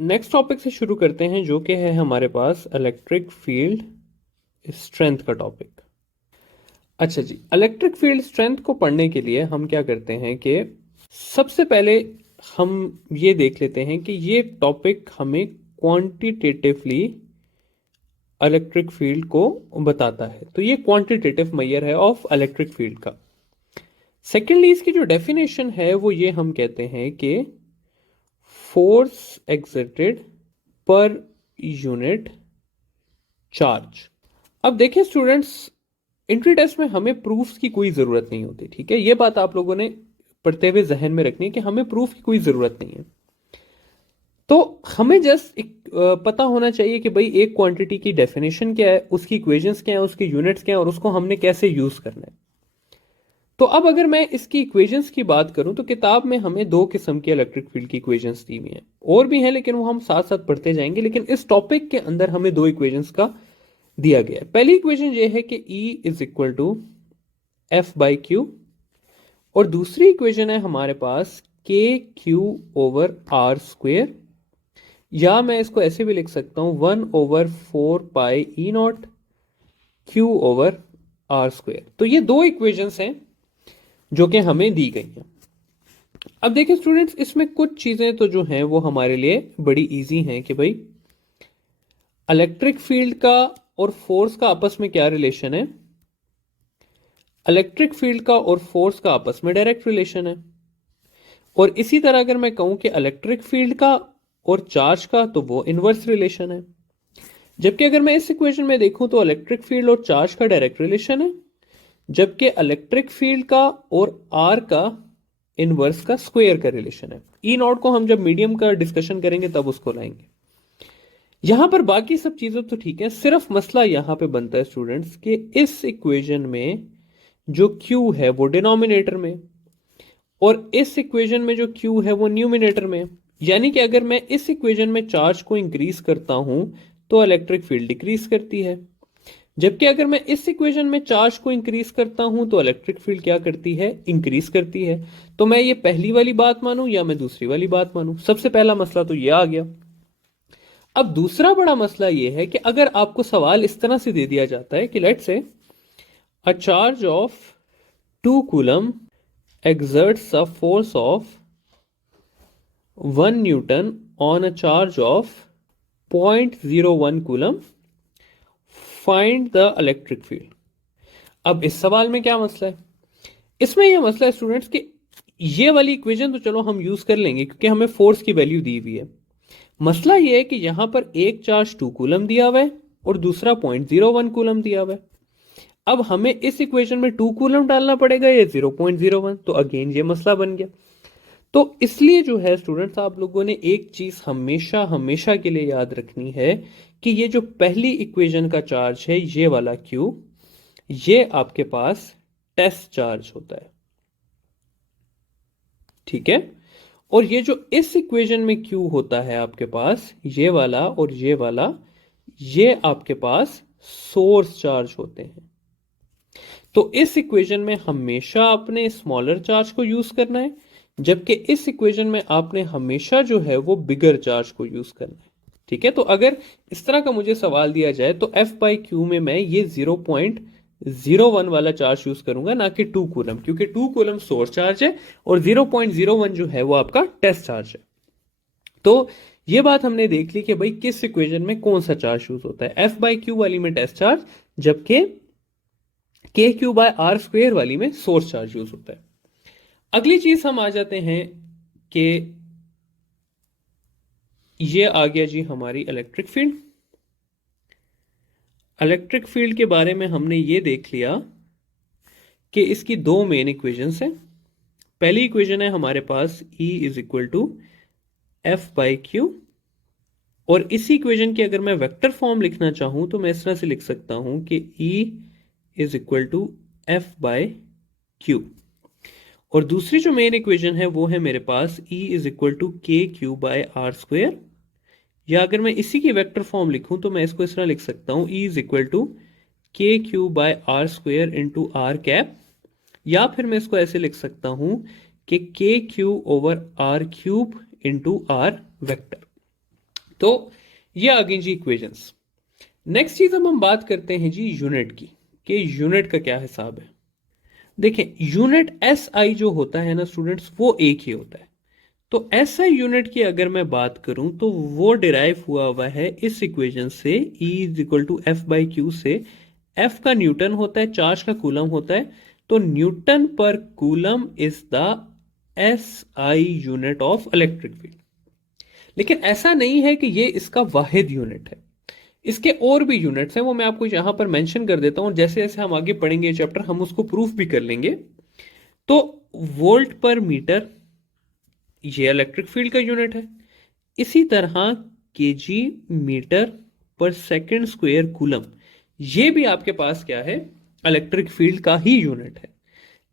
Next topic से शुरू करते हैं जो कि है हमारे पास इलेक्ट्रिक फील्ड स्ट्रेंथ का टॉपिक। अच्छा जी, इलेक्ट्रिक फील्ड स्ट्रेंथ को पढ़ने के लिए हम क्या करते हैं कि सबसे पहले हम ये देख लेते हैं कि ये टॉपिक हमें क्वांटिटेटिवली इलेक्ट्रिक फील्ड को बताता है। तो ये क्वांटिटेटिव मेजर है ऑफ इलेक्ट्रिक फील्ड का। सेकेंडली इसकी जो डेफिनेशन है वो ये हम कहते हैं कि force exerted per unit charge. अब देखिए स्टूडेंट्स, एंट्री टेस्ट में हमें प्रूफ्स की कोई ज़रूरत नहीं होती, ठीक है। ये बात आप लोगों ने पढ़ते हुए जहन में रखनी है कि हमें प्रूफ की कोई ज़रूरत नहीं है। तो हमें जस्ट एक पता होना चाहिए कि भाई एक क्वांटिटी की डेफिनेशन क्या है, उसकी इक्वेशंस क्या है, उसकी यूनिट्स क्या है और उसको हमने कैसे यूज़ करना है। तो अब अगर मैं इसकी इक्वेशंस की बात करूं तो किताब में हमें दो किस्म की इलेक्ट्रिक फील्ड की इक्वेशंस दी हुई हैं, और भी हैं लेकिन वो हम साथ साथ पढ़ते जाएंगे। लेकिन इस टॉपिक के अंदर हमें दो इक्वेशंस का दिया गया है। पहली इक्वेशन ये है कि E is equal to F by Q, और दूसरी इक्वेशन है हमारे पास के क्यू ओवर आर स्क्वेयर, या मैं इसको ऐसे भी लिख सकता हूं 1/4 pi E naught Q over R square. तो ये दो इक्वेशंस हैं जो कि हमें दी गई हैं। अब देखिए स्टूडेंट्स, इसमें कुछ चीजें तो जो हैं वो हमारे लिए बड़ी इजी हैं कि भाई इलेक्ट्रिक फील्ड का और फोर्स का आपस में क्या रिलेशन है। इलेक्ट्रिक फील्ड का और फोर्स का आपस में डायरेक्ट रिलेशन है। और इसी तरह अगर मैं कहूं कि इलेक्ट्रिक फील्ड का और चार्ज का, तो वो इनवर्स रिलेशन है। जबकि अगर मैं इस इक्वेशन में देखूं तो इलेक्ट्रिक फील्ड और चार्ज का डायरेक्ट रिलेशन है, जबकि इलेक्ट्रिक फील्ड का और आर का इनवर्स का स्क्वायर का रिलेशन है। ई नॉट को हम जब मीडियम का डिस्कशन करेंगे तब उसको लाएंगे। यहां पर बाकी सब चीजें तो ठीक है, सिर्फ मसला यहां पे बनता है स्टूडेंट्स कि इस इक्वेशन में जो Q है वो डिनोमिनेटर में, और इस इक्वेशन में जो Q है वो न्यूमिनेटर में। यानी कि अगर मैं इस इक्वेशन में चार्ज को इंक्रीज करता हूं तो इलेक्ट्रिक फील्ड डिक्रीज करती है, जबकि अगर मैं इस इक्वेशन में चार्ज को इंक्रीज करता हूं तो इलेक्ट्रिक फील्ड क्या करती है, इंक्रीज करती है। तो मैं ये पहली वाली बात मानूं या मैं दूसरी वाली बात मानूं? सबसे पहला मसला तो ये आ गया। अब दूसरा बड़ा मसला ये है कि अगर आपको सवाल इस तरह से दे दिया जाता है कि let's say a charge of 2 coulomb exerts a force of 1 Newton on a charge of 0.01 coulomb. Find the electric field. अब इस सवाल में क्या मसला है? इसमें यह मसला है स्टूडेंट्स कि ये वाली इक्वेशन तो चलो हम यूज कर लेंगे क्योंकि हमें फोर्स की वैल्यू दी हुई है। मसला यह है कि यहां पर एक चार्ज 2 कूलम दिया हुआ है और दूसरा 0.01 कूलम दिया हुआ है। अब हमें इस इक्वेशन में 2 कूलम डालना पड़ेगा या 0.01, तो अगेन ये मसला बन गया। तो इसलिए जो है स्टूडेंट्स, आप लोगों ने एक चीज हमेशा हमेशा के लिए याद रखनी है कि ये जो पहली इक्वेशन का चार्ज है ये वाला Q, ये आपके पास टेस्ट चार्ज होता है, ठीक है। और ये जो इस इक्वेशन में Q होता है आपके पास, ये वाला और ये वाला, ये आपके पास सोर्स चार्ज होते हैं। तो इस इक्वेशन में हमेशा आपने स्मॉलर चार्ज को यूज करना है, जबकि इस इक्वेशन में आपने हमेशा जो है वो बिगर चार्ज को यूज करना है, ठीक है। तो अगर इस तरह का मुझे सवाल दिया जाए तो F बाई क्यू में मैं ये 0.01 वाला चार्ज यूज करूंगा, ना कि 2 कूलम, क्योंकि 2 कूलम सोर्स चार्ज है और 0.01 जो है वो आपका टेस्ट चार्ज है। तो ये बात हमने देख ली कि भाई किस इक्वेशन में कौन सा चार्ज यूज होता है। F बाई क्यू वाली में टेस्ट चार्ज, जबकि के क्यू बाय आर स्क्वेयर वाली में सोर्स चार्ज यूज होता है। अगली चीज हम आ जाते हैं कि ये आ गया जी हमारी इलेक्ट्रिक फील्ड। इलेक्ट्रिक फील्ड के बारे में हमने ये देख लिया कि इसकी दो मेन इक्वेशंस हैं। पहली इक्वेशन है हमारे पास E is equal to F by Q, और इसी इक्वेशन की अगर मैं वेक्टर फॉर्म लिखना चाहूं तो मैं इस तरह से लिख सकता हूं कि E is equal to F by Q. और दूसरी जो मेन इक्वेशन है वो है मेरे पास E is equal to K Q by R square, या अगर मैं इसी की वेक्टर फॉर्म लिखूं तो मैं इसको इस तरह लिख सकता हूं E is equal to K Q by R square into R cap, या फिर मैं इसको ऐसे लिख सकता हूं कि K Q over R cube into R vector. तो ये आ गई जी इक्वेशंस। नेक्स्ट चीज अब हम बात करते हैं जी यूनिट की, कि यूनिट का क्या हिसाब है। देखिए यूनिट एस आई जो होता है ना स्टूडेंट्स, वो एक ही होता है। तो एस आई यूनिट की अगर मैं बात करूं तो वो डिराइव हुआ है इस इक्वेशन से, E is equal to F by Q से। एफ का न्यूटन होता है, चार्ज का कूलम होता है, तो न्यूटन पर coulomb is the S I unit of electric field. लेकिन ऐसा नहीं है कि ये इसका वाहिद यूनिट है, इसके और भी यूनिट्स हैं, वो मैं आपको यहां पर मेंशन कर देता हूं। जैसे जैसे हम आगे पढ़ेंगे ये चैप्टर, हम उसको प्रूफ भी कर लेंगे। तो वोल्ट पर मीटर ये इलेक्ट्रिक फील्ड का यूनिट है। इसी तरह केजी मीटर पर सेकंड स्क्वायर कूलम, ये भी आपके पास क्या है, इलेक्ट्रिक फील्ड का ही यूनिट है।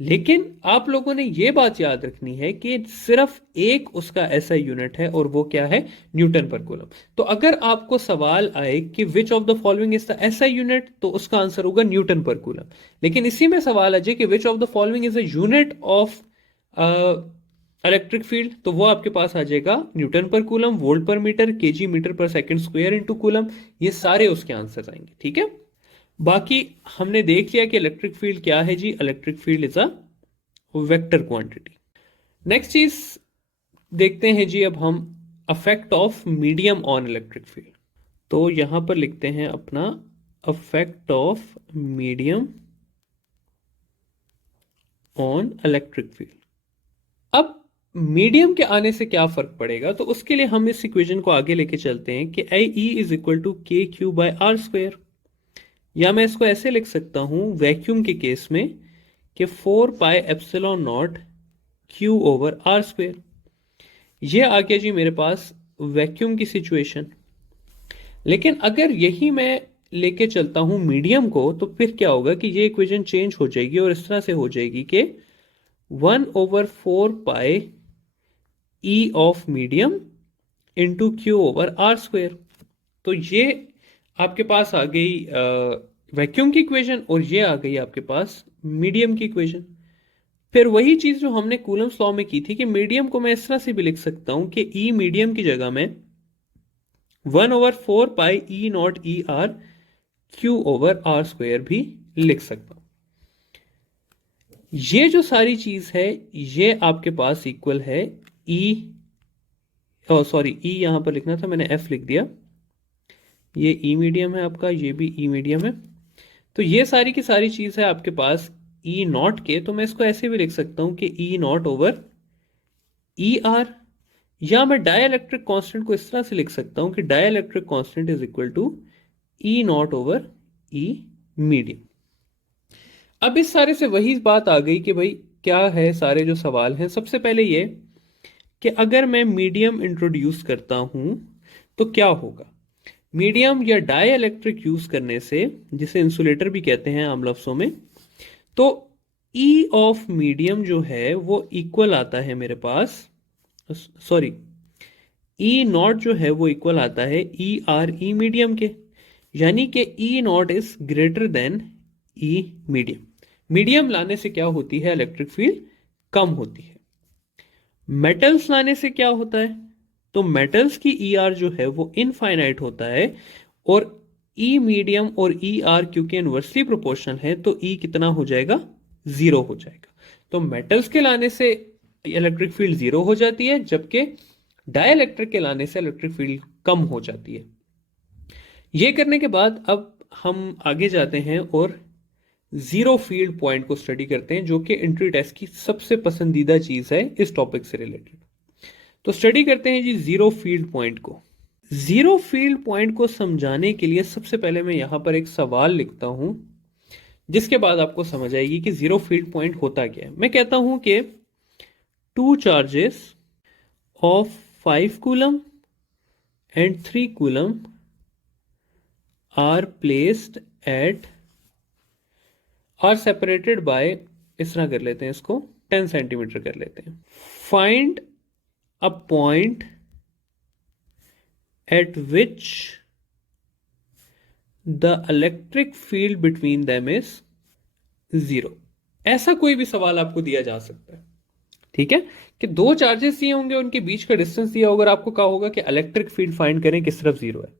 लेकिन आप लोगों ने ये बात याद रखनी है कि सिर्फ एक उसका ऐसा यूनिट है, और वो क्या है, न्यूटन पर कूलम। तो अगर आपको सवाल आए कि which of the following is the ऐसा यूनिट, तो उसका आंसर होगा न्यूटन पर कूलम। लेकिन इसी में सवाल आ जाए कि which of the following is a unit of electric field, तो वो आपके पास आ जाएगा न्यूटन पर कूलम, वोल्ट पर मीटर, केजी मीटर पर सेकंड स्क्वायर इनटू कूलम। ये सारे उसके आंसर आएंगे, ठीक है। बाकी हमने देख लिया कि इलेक्ट्रिक फील्ड क्या है जी, electric field is a vector quantity. Next चीज देखते हैं जी अब हम, effect of medium on electric field. तो यहां पर लिखते हैं अपना effect of medium on electric field. अब मीडियम के आने से क्या फर्क पड़ेगा, तो उसके लिए हम इस इक्वेशन को आगे लेके चलते हैं कि आई E is equal to K Q by are square, या मैं इसको ऐसे लिख सकता हूं वैक्यूम के केस में कि 4 pi epsilon naught Q over R square. ये आ गया जी मेरे पास वैक्यूम की सिचुएशन। लेकिन अगर यही मैं लेके चलता हूं मीडियम को, तो फिर क्या होगा कि ये इक्वेशन चेंज हो जाएगी और इस तरह से हो जाएगी कि 1/4 pi E of medium into Q over R square. तो ये आपके पास आ गई वैक्यूम की इक्वेशन, और ये आ गई आपके पास मीडियम की इक्वेशन। फिर वही चीज जो हमने कूलम्स लॉ में की थी कि मीडियम को मैं इस तरह से भी लिख सकता हूं कि ई मीडियम की जगह में 1/4 pi E naught E R Q over R square भी लिख सकता हूं। ये जो सारी चीज है ये आपके पास इक्वल है ई, सॉरी ई यहां पर लिखना था, मैंने एफ लिख दिया। ये ई मीडियम है आपका, ये भी ई मीडियम है। तो ये सारी की सारी चीज है आपके पास ई नॉट के, तो मैं इसको ऐसे भी लिख सकता हूं कि E naught over E R. या मैं डाइलेक्ट्रिक कांस्टेंट को इस तरह से लिख सकता हूं कि dielectric constant is equal to E naught over E medium. अब इस सारे से वही बात आ गई कि भाई क्या है, सारे जो सवाल हैं, सबसे पहले ये कि अगर मैं मीडियम इंट्रोड्यूस करता हूं तो क्या होगा। मीडियम या डाई इलेक्ट्रिक यूज करने से, जिसे इंसुलेटर भी कहते हैं आम लफ्जों में, तो ई ऑफ मीडियम जो है वो इक्वल आता है मेरे पास, सॉरी ई नॉट जो है वो इक्वल आता है ई आर ई मीडियम के। यानी कि E naught is greater than E medium. Medium लाने से क्या होती है, इलेक्ट्रिक फील्ड कम होती है। मेटल्स लाने से क्या होता है, तो मेटल्स की ई आर जो है वो इनफाइनाइट होता है, और ई मीडियम और ई आर क्योंकि इनवर्सली प्रोपोर्शनल है, तो ई कितना हो जाएगा, 0 हो जाएगा। तो मेटल्स के लाने से इलेक्ट्रिक फील्ड 0 हो जाती है, जबकि डाइलेक्ट्रिक के लाने से इलेक्ट्रिक फील्ड कम हो जाती है। ये करने के बाद अब हम आगे जाते हैं और जीरो फील्ड पॉइंट को स्टडी करते हैं, जो कि एंट्री टेस्ट की सबसे पसंदीदा चीज है इस टॉपिक से रिलेटेड। तो स्टडी करते हैं जी जीरो फील्ड पॉइंट को। जीरो फील्ड पॉइंट को समझाने के लिए सबसे पहले मैं यहां पर एक सवाल लिखता हूं, जिसके बाद आपको समझ आएगी कि जीरो फील्ड पॉइंट होता क्या है। मैं कहता हूं कि 2 charges of 5 coulomb and 3 coulomb are placed at, are separated by, इस तरह कर लेते हैं इसको, 10 सेंटीमीटर कर लेते हैं। Find a point eight which the electric field between them is 0। ऐसा कोई भी सवाल आपको दिया जा सकता है। ठीक है, कि दो चार्जेस दिए होंगे, उनके बीच का डिस्टेंस दिया होगा और आपको कहा होगा कि इलेक्ट्रिक फील्ड फाइंड करें किस तरफ जीरो है।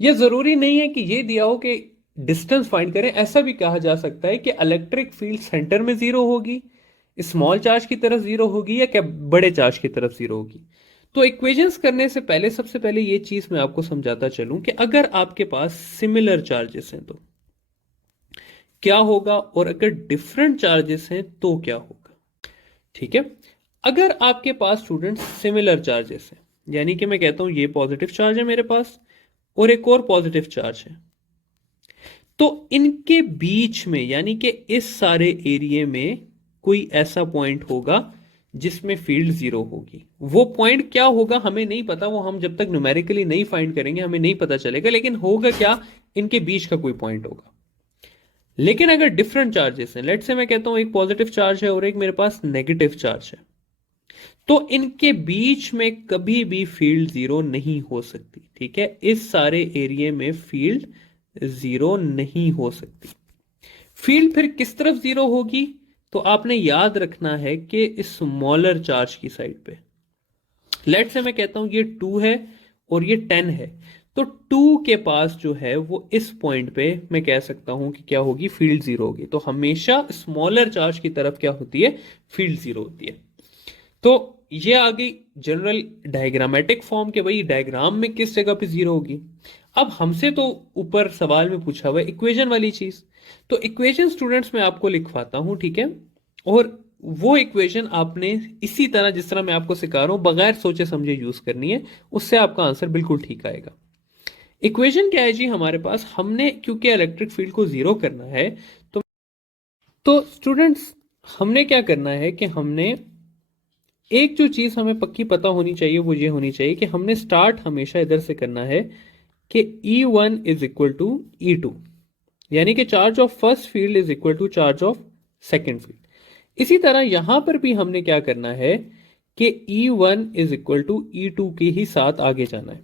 यह जरूरी नहीं है कि ये दिया हो कि डिस्टेंस फाइंड करें, ऐसा भी कहा जा सकता है कि इलेक्ट्रिक फील्ड सेंटर में जीरो होगी, स्मॉल चार्ज की तरफ जीरो होगी, या क्या बड़े चार्ज की तरफ जीरो होगी। तो इक्वेशंस करने से पहले सबसे पहले ये चीज मैं आपको समझाता चलूं कि अगर आपके पास सिमिलर चार्जेस हैं तो क्या होगा, और अगर डिफरेंट चार्जेस हैं तो क्या होगा। ठीक है, अगर आपके पास स्टूडेंट्स सिमिलर चार्जेस हैं, यानी कि मैं कहता हूं ये पॉजिटिव चार्ज है मेरे पास और एक और पॉजिटिव चार्ज है, तो इनके बीच में यानी कि इस सारे एरिया में कोई ऐसा पॉइंट होगा जिसमें फील्ड जीरो होगी। वो पॉइंट क्या होगा हमें नहीं पता, वो हम जब तक न्यूमेरिकली नहीं फाइंड करेंगे हमें नहीं पता चलेगा, लेकिन होगा क्या, इनके बीच का कोई पॉइंट होगा। लेकिन अगर डिफरेंट चार्जेस हैं, लेट्स से मैं कहता हूं एक पॉजिटिव चार्ज है और एक मेरे पास नेगेटिव चार्ज है, तो इनके बीच में कभी भी फील्ड जीरो नहीं हो सकती। ठीक है, इस सारे एरिया में फील्ड जीरो नहीं हो सकती। फील्ड फिर किस तरफ जीरो होगी, तो आपने याद रखना है कि इस स्मॉलर चार्ज की साइड पे। लेट से मैं कहता हूं ये 2 है और ये 10 है, तो 2 के पास जो है वो इस पॉइंट पे मैं कह सकता हूं कि क्या होगी, फील्ड जीरो होगी। तो हमेशा स्मॉलर चार्ज की तरफ क्या होती है, फील्ड जीरो होती है। तो ये आ गई जनरल डायग्रामेटिक फॉर्म के भाई डायग्राम में किस जगह पे जीरो होगी। अब हमसे तो ऊपर सवाल में पूछा हुआ है इक्वेशन वाली चीज, तो इक्वेशन स्टूडेंट्स मैं आपको लिखवाता हूं, ठीक है, और वो इक्वेशन आपने इसी तरह जिस तरह मैं आपको सिखा रहा हूं बगैर सोचे समझे यूज करनी है, उससे आपका आंसर बिल्कुल ठीक आएगा। इक्वेशन क्या है जी हमारे पास, हमने क्योंकि इलेक्ट्रिक फील्ड को जीरो करना है, तो स्टूडेंट्स हमने क्या करना है कि हमने एक जो चीज हमें पक्की पता होनी चाहिए वो ये होनी चाहिए कि हमने स्टार्ट हमेशा इधर से करना है कि E1 is equal to E2, यानी कि charge of first field is equal to charge of second field. इसी तरह यहां पर भी हमने क्या करना है कि E1 is equal to E2 के ही साथ आगे जाना है।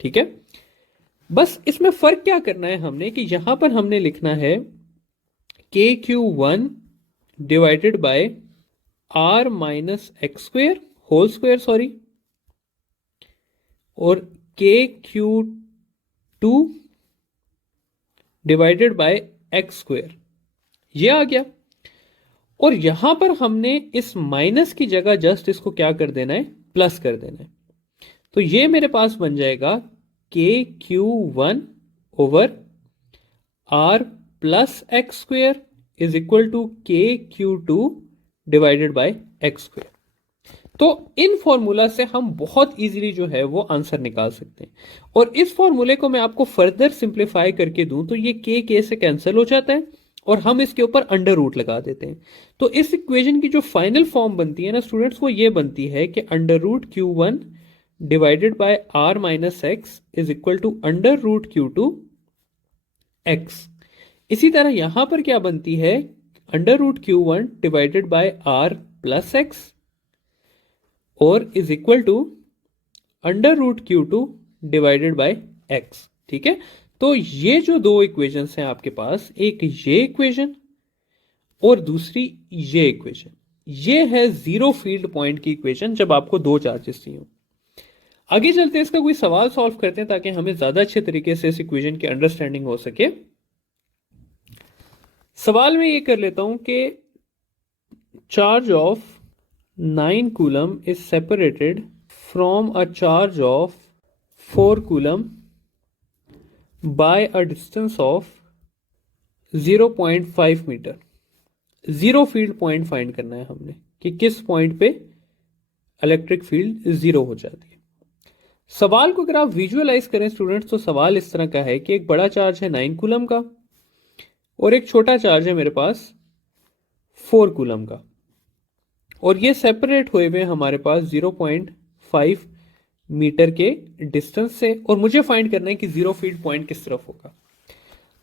ठीक है, बस इसमें फर्क क्या करना है हमने कि यहां पर हमने लिखना है KQ1 divided by R minus X square whole square, sorry, और KQ2 divided by X square, ये आ गया। और यहां पर हमने इस माइनस की जगह जस्ट इसको क्या कर देना है, प्लस कर देना है। तो ये मेरे पास बन जाएगा KQ1 over R plus X square is equal to KQ2 divided by X square. तो इन फॉर्मूला से हम बहुत इजीली जो है वो आंसर निकाल सकते हैं। और इस फॉर्मूले को मैं आपको फर्दर सिंप्लीफाई करके दूं तो ये के से कैंसिल हो जाता है और हम इसके ऊपर अंडर रूट लगा देते हैं। तो इस इक्वेशन की जो फाइनल फॉर्म बनती है ना स्टूडेंट्स, वो ये बनती है कि under root Q1 divided by R minus X is equal to under root Q2 X. इसी तरह यहां पर क्या बनती है, under root Q1 divided by R plus X और is equal to under root Q2 divided by X. ठीक है, तो ये जो दो इक्वेशंस हैं आपके पास, एक ये इक्वेशन और दूसरी ये इक्वेशन, ये है जीरो फील्ड पॉइंट की इक्वेशन जब आपको दो चार्जेस चाहिए। आगे चलते हैं, इसका कोई सवाल सॉल्व करते हैं ताकि हमें ज्यादा अच्छे तरीके से इस इक्वेशन की अंडरस्टैंडिंग हो सके। सवाल में ये कर लेता हूं कि charge of 9 coulomb is separated from a charge of 4 coulomb by a distance of 0.5 metre. Zero field point find करना है हमने कि किस पॉइंट पे इलेक्ट्रिक फील्ड जीरो हो जाती है। सवाल को अगर आप विजुअलाइज करें स्टूडेंट्स तो सवाल इस तरह का है कि एक बड़ा चार्ज है 9 कूलम का और एक छोटा चार्ज है मेरे पास 4 कूलम का, और ये सेपरेट हुए हुए हमारे पास 0.5 मीटर के डिस्टेंस से, और मुझे फाइंड करना है कि जीरो फील्ड पॉइंट किस तरफ होगा।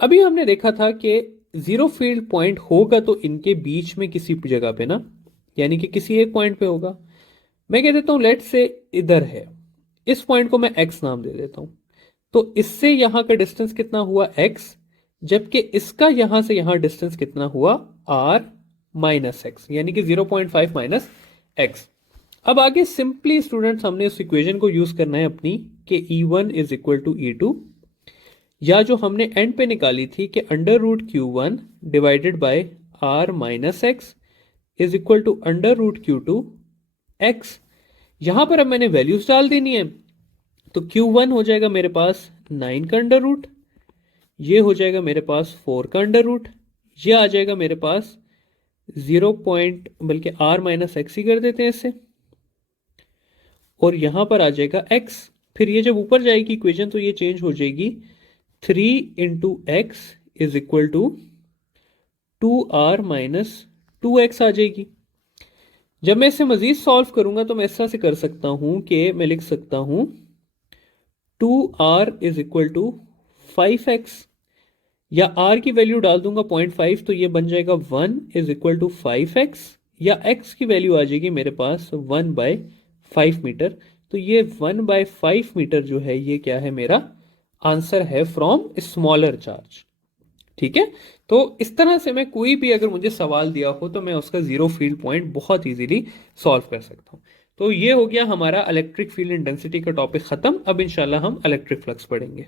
अभी हमने देखा था कि जीरो फील्ड पॉइंट होगा तो इनके बीच में किसी जगह पे ना, यानी कि किसी एक पॉइंट पे होगा। मैं कह देता हूं लेट से इधर है, इस पॉइंट को मैं एक्स नाम दे देता हूं, तो इससे यहां का डिस्टेंस कितना हुआ एक्स, जबकि इसका यहां से यहां डिस्टेंस कितना हुआ आर माइनस एक्स, यानी कि 0.5 माइनस एक्स। अब आगे सिंपली स्टूडेंट्स हमने उस इक्वेशन को यूज करना है अपनी कि E1 is equal to E2, या जो हमने एंड पे निकाली थी कि under root Q1 divided by R minus X is equal to under root Q2 X. यहां पर अब मैंने वैल्यूज डाल देनी है, तो Q1 हो जाएगा मेरे पास 9 का अंडर रूट, ये हो जाएगा मेरे पास 4 का अंडर रूट, ये आ जाएगा मेरे पास 0 पॉइंट, बल्कि R माइनस एक्स ही कर देते हैं इससे, और यहां पर आ जाएगा x। फिर ये जब ऊपर जाएगी इक्वेशन तो ये चेंज हो जाएगी, 3 into X is equal to 2R minus 2x आ जाएगी। जब मैं इसे मजीद सॉल्व करूंगा तो मैं इस तरह से कर सकता हूं कि मैं लिख सकता हूं 2R is equal to 5x, या R की वैल्यू डाल दूंगा 0.5 तो ये बन जाएगा 1 इज इक्वल टू 5x, या x की वैल्यू आ जाएगी मेरे पास 1/5 मीटर। तो ये 1/5 मीटर जो है ये क्या है, मेरा आंसर है फ्रॉम स्मॉलर चार्ज। ठीक है, तो इस तरह से मैं कोई भी अगर मुझे सवाल दिया हो तो मैं उसका जीरो फील्ड पॉइंट बहुत इजीली सॉल्व कर सकता हूं। तो ये हो गया हमारा इलेक्ट्रिक फील्ड इंटेंसिटी का टॉपिक खत्म। अब इंशाल्लाह हम इलेक्ट्रिक फ्लक्स पढ़ेंगे।